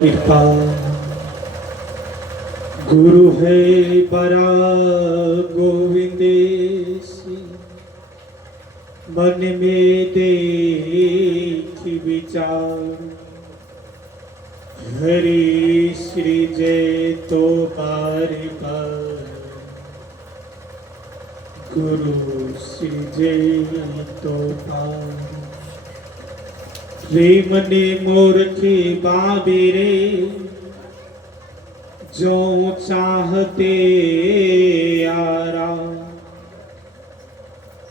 कृपा गुरु है बरा गोविंदेसी मन में देखी विचार हरि श्री जय तो बार बार गुरु श्री जय तो बार रे मने मूर्खे बाबेरे जो चाहते आरा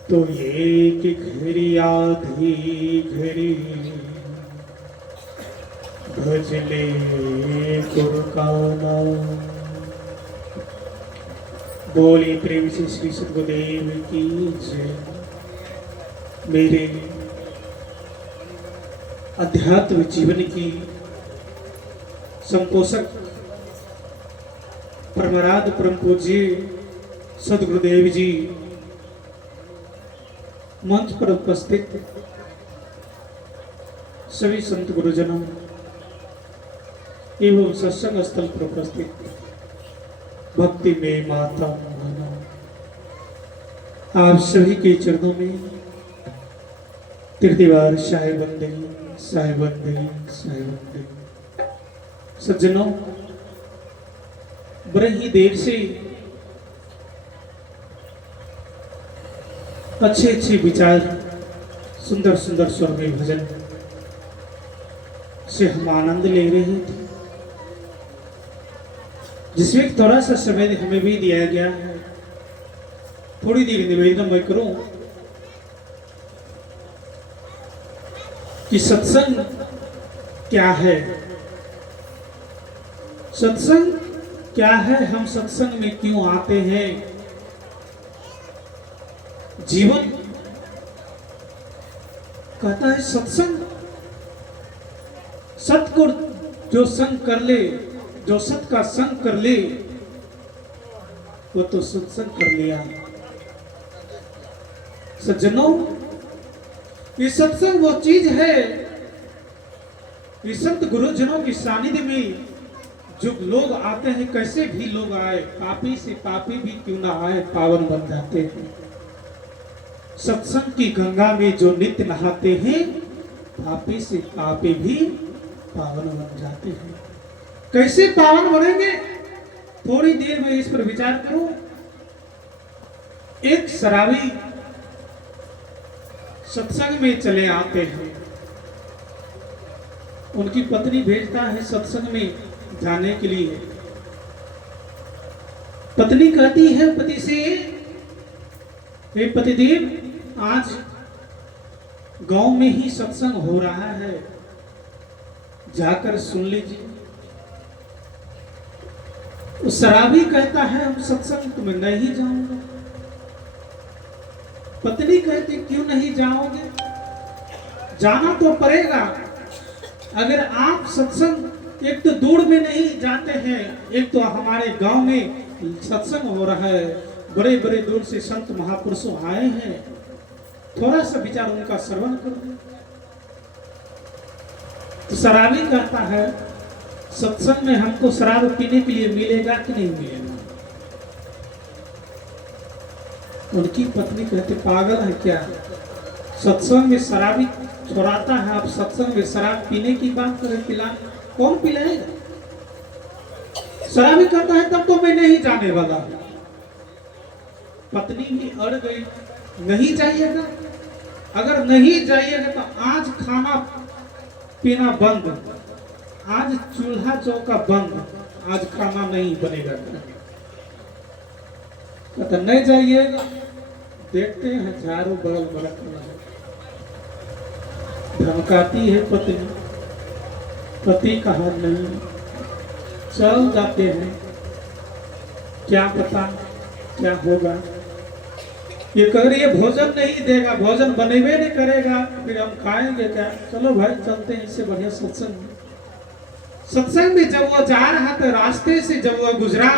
तो एक घड़ी आधी घड़ी भजले गुरु का नाम। बोली प्रेम से श्री सद्गुरुदेव की जय। मेरे अध्यात्म जीवन की संपोषक परमराध परम पूज्य सद्गुरुदेव जी मंच पर उपस्थित सभी संत गुरुजनों एवं सत्संग स्थल पर उपस्थित भक्ति में माता माना आप सभी के चरणों में तीर्थवार साहेब वंदे साहेब वंदे साहेब वंदे। सज्जनों, बड़े ही देर से अच्छे अच्छे विचार सुंदर सुंदर स्वर में भजन से हम आनंद ले रहे थे, जिसमें थोड़ा सा समय हमें भी दिया गया है। थोड़ी देर निवेदन मैं करूं कि सत्संग क्या है, सत्संग क्या है, हम सत्संग में क्यों आते हैं। जीवन कहता है सत्संग, सत को जो संग कर ले, जो सत का संग कर ले वो तो सत्संग कर लिया। सज्जनों, ये सत्संग वो चीज है, ये संत गुरुजनों की सानिध्य में जो लोग आते हैं, कैसे भी लोग आए, पापी से पापी भी क्यों ना आए, पावन बन जाते हैं। सत्संग की गंगा में जो नित्य नहाते हैं, पापी से पापी भी पावन बन जाते हैं। कैसे पावन बनेंगे, थोड़ी देर में इस पर विचार करो। एक शराबी सत्संग में चले आते हैं, उनकी पत्नी भेजता है सत्संग में जाने के लिए। पत्नी कहती है पति से, हे पतिदेव, आज गांव में ही सत्संग हो रहा है, जाकर सुन लीजिए। उस शराबी कहता है हम सत्संग तो मैं नहीं जाऊंगा। पत्नी कहती क्यों नहीं जाओगे, जाना तो पड़ेगा। अगर आप सत्संग एक तो दूर में नहीं जाते हैं, एक तो हमारे गांव में सत्संग हो रहा है, बड़े बड़े दूर से संत महापुरुषों आए हैं, थोड़ा सा विचार उनका श्रवण करो। तो शराबी कहता है सत्संग में हमको शराब पीने के लिए मिलेगा कि नहीं मिलेगा। उनकी पत्नी कहते पागल है क्या, सत्संग में शराबी छोड़ाता है, आप सत्संग में शराब पीने की बात करें, पिला कौन पिलाएगा। शराबी कहता है तब तो मैं नहीं जाने वाला। पत्नी भी अड़ गई, नहीं जाइएगा, अगर नहीं जाइएगा तो आज खाना पीना बंद, आज चूल्हा चौका बंद, आज खाना नहीं बनेगा। कहता नहीं जाइएगा, देखते हैं झाड़ू बगल में रखना है। धमकाती है पत्नी, पति कहा नहीं, चल जाते हैं, क्या पता क्या होगा। ये कह रही है भोजन नहीं देगा, भोजन बनेबे नहीं करेगा, फिर हम खाएंगे क्या। चलो भाई चलते हैं, इससे बढ़िया सत्संग। सत्संग में जब वो जा रहा था, रास्ते से जब वो गुजरा,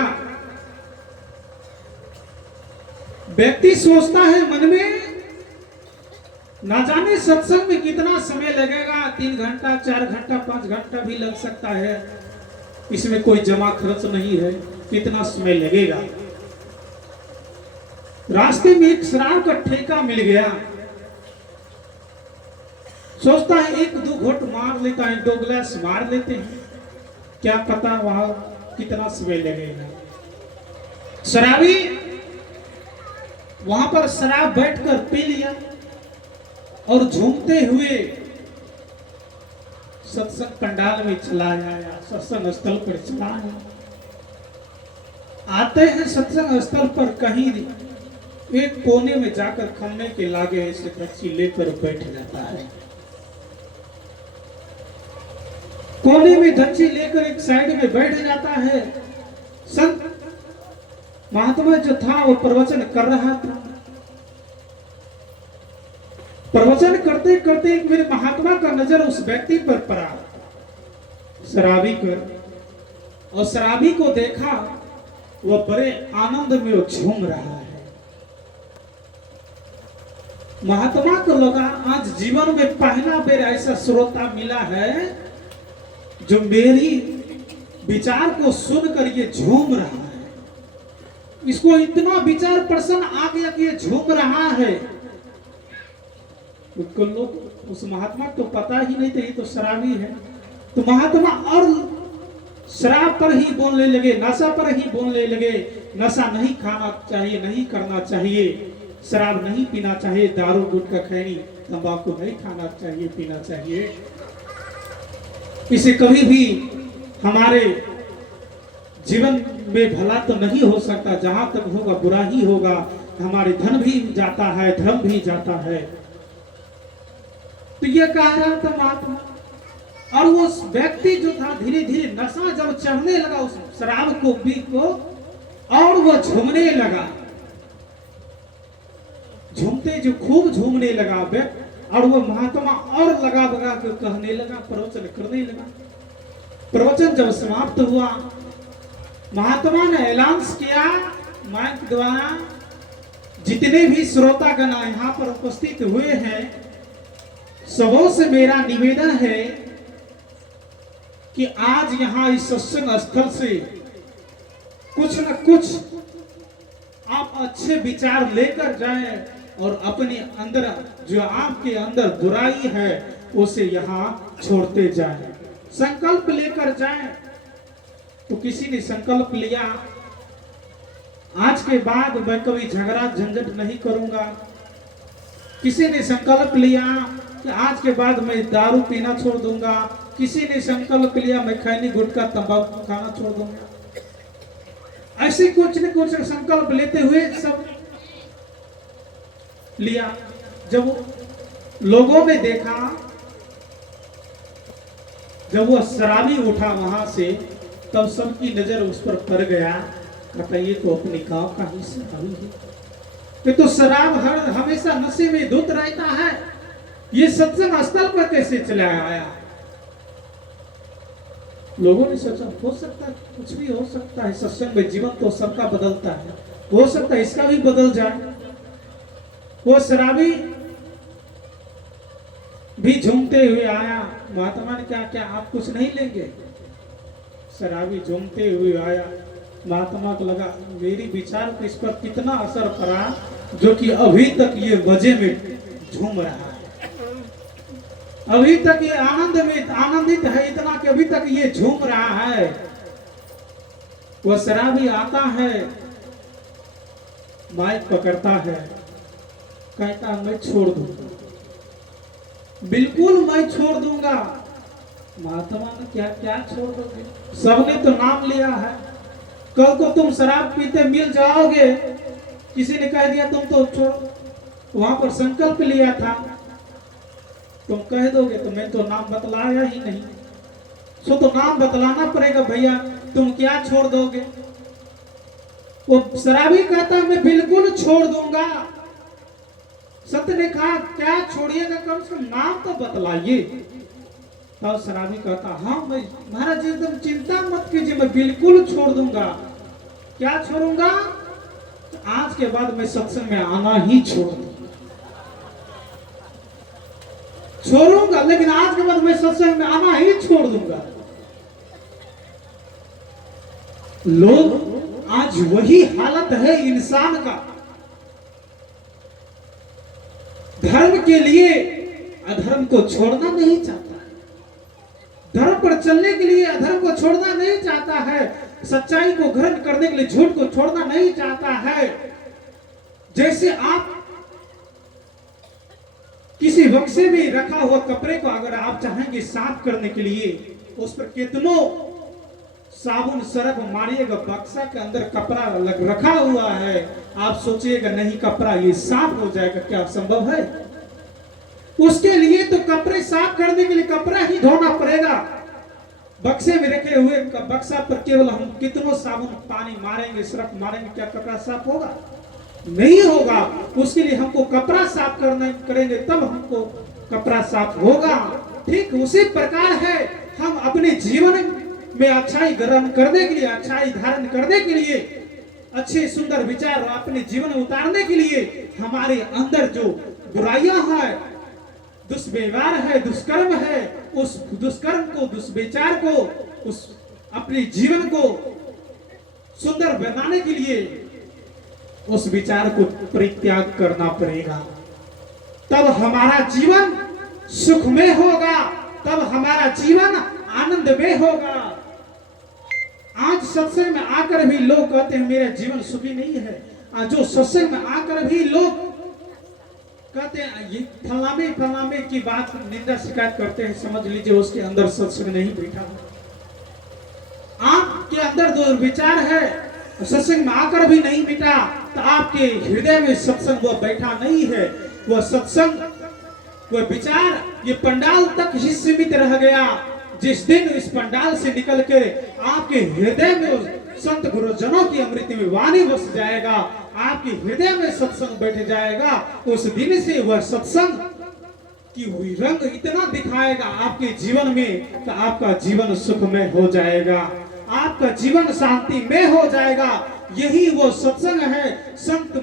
व्यक्ति सोचता है मन में ना जाने सत्संग में कितना समय लगेगा, 3 घंटा 4 घंटा 5 घंटा भी लग सकता है। इसमें कोई जमा खर्च नहीं है, कितना समय लगेगा। रास्ते में एक शराब का ठेका मिल गया, सोचता है 1-2 घोट मार लेता है, 2 गिलास मार लेते हैं, क्या पता वहां कितना समय लगेगा। शराबी वहां पर शराब बैठकर पी लिया और झूमते हुए सत्संग पंडाल में चला आया, सत्संग स्थल पर चला आया। आते हैं सत्संग स्थल पर, कहीं एक कोने में जाकर खन्ने के लागे ऐसे बच्ची लेकर बैठ जाता है। कोने में धच्ची लेकर एक साइड में बैठ जाता है। संत महात्मा जो था वो प्रवचन कर रहा था। प्रवचन करते करते एक मेरे महात्मा का नजर उस व्यक्ति पर पड़ा, शराबी पर, और शराबी को देखा, वह बड़े आनंद में वो झूम रहा है। महात्मा को लगा आज जीवन में पहला बेर ऐसा श्रोता मिला है जो मेरी विचार को सुनकर ये झूम रहा है। इसको इतना विचार प्रसन्न आ गया कि ये झूम रहा है। उसको लोग, उस महात्मा को तो पता ही नहीं था ये तो शराबी है। तो महात्मा और शराब पर ही बोलने लगे, नशा पर ही बोलने लगे। नशा नहीं खाना चाहिए, नहीं करना चाहिए, शराब नहीं पीना चाहिए, दारू गुटखा खैनी तंबाकू नहीं खाना चाहिए, पीना चाहिए। इसे कभी भी हमारे जीवन में भला तो नहीं हो सकता, जहां तक होगा बुरा ही होगा। हमारे धन भी जाता है, धर्म भी जाता है। तो ये कह रहा था महात्मा। और वो व्यक्ति जो था धीरे धीरे नशा जब चढ़ने लगा उस शराब को पी को, और वो झूमने लगा, झूमते जो खूब झूमने लगा। और वो महात्मा और लगा बगा के कहने लगा, प्रवचन करने लगा। प्रवचन जब समाप्त हुआ, महात्मा ने ऐलान किया माइक द्वारा, जितने भी श्रोतागण यहाँ पर उपस्थित हुए हैं, सबों से मेरा निवेदन है कि आज यहाँ इस सत्संग स्थल से कुछ न कुछ आप अच्छे विचार लेकर जाएं और अपने अंदर जो आपके अंदर बुराई है उसे यहाँ छोड़ते जाएं, संकल्प लेकर जाएं। तो किसी ने संकल्प लिया, आज के बाद मैं कभी झगड़ा झंझट नहीं करूंगा। किसी ने संकल्प लिया कि आज के बाद मैं दारू पीना छोड़ दूंगा। किसी ने संकल्प लिया मैं खैनी गुटखा तंबाकू खाना छोड़ दूंगा। ऐसे कुछ न कुछ संकल्प लेते हुए सब लिया। जब लोगों ने देखा, जब वो शराबी उठा वहां से, तब सबकी नजर उस पर पड़ गया। कहता ये तो अपने गांव का ही शराबी है, ये तो शराब हमेशा नशे में धुत रहता है, ये सत्संग स्थल पर कैसे चला आया। लोगों ने सोचा हो सकता है, कुछ भी हो सकता है, सत्संग में जीवन तो सबका बदलता है, हो सकता है इसका भी बदल जाए। वो शराबी भी झूमते हुए आया। महात्मा ने क्या क्या आप कुछ नहीं लेंगे? शराबी झूमते हुए आया। महात्मा को लगा मेरी विचार को इस पर कितना असर पड़ा, जो कि अभी तक ये मजे में झूम रहा है, अभी तक ये आनंदित है इतना कि अभी तक ये झूम रहा है। वो शराबी आता है, माइक पकड़ता है, कहता मैं छोड़ दूंगा, बिल्कुल मैं छोड़ दूंगा। महात्मा ने क्या क्या छोड़ दोगे? सबने तो नाम लिया है, कल को तुम शराब पीते मिल जाओगे। किसी ने कह दिया तुम तो छोड़, वहां पर संकल्प लिया था, तुम कह दोगे तो मैं तो नाम बतलाया ही नहीं, सो तो नाम बतलाना पड़ेगा भैया, तुम क्या छोड़ दोगे? वो शराबी कहता मैं बिल्कुल छोड़ दूंगा। सत्य ने कहा क्या छोड़िएगा, कम से कम नाम तो बतलाइए। तब शराबी कहता हाँ मैं महाराज एकदम चिंता मत कीजिए, मैं बिल्कुल छोड़ दूंगा। क्या छोड़ूंगा? आज के बाद मैं सत्संग में आना ही छोड़ दूंगा। छोड़ूंगा, लेकिन आज के बाद मैं सत्संग में आना ही छोड़ दूंगा। लोग आज वही हालत है इंसान का, धर्म के लिए अधर्म को छोड़ना नहीं चाहता है, धर्म पर चलने के लिए अधर्म को छोड़ना नहीं चाहता है, सच्चाई को ग्रहण करने के लिए झूठ को छोड़ना नहीं चाहता है। जैसे आप किसी बक्से में रखा हुआ कपड़े को अगर आप चाहेंगे साफ करने के लिए, उस पर कितनों साबुन सरफ मारिएगा, बक्सा के अंदर कपड़ा रखा हुआ है, आप सोचिएगा नहीं कपड़ा ये साफ हो जाएगा, क्या संभव है? उसके लिए तो कपड़े साफ करने के लिए कपड़ा ही धोना पड़ेगा। बक्से में रखे हुए बक्सा पर केवल हम कितनों साबुन पानी मारेंगे, सरफ मारेंगे, क्या कपड़ा साफ होगा? नहीं होगा। उसके लिए हमको कपड़ा साफ करेंगे तब हमको कपड़ा साफ होगा। ठीक उसी प्रकार है, हम अपने जीवन में अच्छाई ग्रहण करने के लिए, अच्छाई धारण करने के लिए, अच्छे सुंदर विचार अपने जीवन में उतारने के लिए हमारे अंदर जो बुराइयां हैं, दुष्व्यवहार है, दुष्कर्म है, उस दुष्कर्म को, दुष्विचार को, उस अपने जीवन को सुंदर बनाने के लिए उस विचार को परित्याग करना पड़ेगा। तब हमारा जीवन सुखमय होगा, तब हमारा जीवन आनंदमय होगा। आज सत्संग में आकर भी लोग कहते हैं मेरा जीवन सुखी नहीं है। आज जो सत्संग में आकर भी लोग कहते हैं ये फलामे की बात निंदा शिकायत करते हैं, समझ लीजिए उसके अंदर सत्संग नहीं बैठा। आपके अंदर जो विचार है सत्संग में आकर भी नहीं मिटा, तो आपके हृदय में सत्संग वो बैठा नहीं है। वह सत्संग, वह विचार ये पंडाल तक ही सीमित रह गया। जिस दिन इस पंडाल से निकल के आपके हृदय में संत गुरुजनों की अमृत में वाणी बस जाएगा, आपके हृदय में सत्संग बैठ जाएगा, उस दिन से वह सत्संग की हुई रंग इतना दिखाएगा आपके जीवन में कि आपका जीवन सुखमय हो जाएगा, आपका जीवन शांति में हो जाएगा। यही वो सत्संग है। संत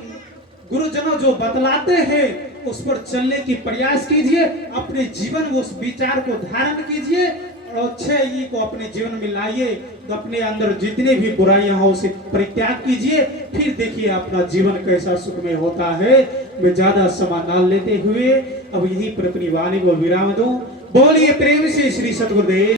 गुरुजनों जो बतलाते हैं उस पर चलने की प्रयास कीजिए, अपने जीवन में उस विचार को धारण कीजिए और अच्छाई को अपने जीवन में लाइए। तो अपने अंदर जितने भी बुराइयां हो उसे परित्याग कीजिए, फिर देखिए अपना जीवन कैसा सुखमय होता है। मैं ज्यादा समय न लेते हुए अब यही पर अपनी वाणी को विराम दूं। बोलिए प्रेम से श्री सतगुरुदेव।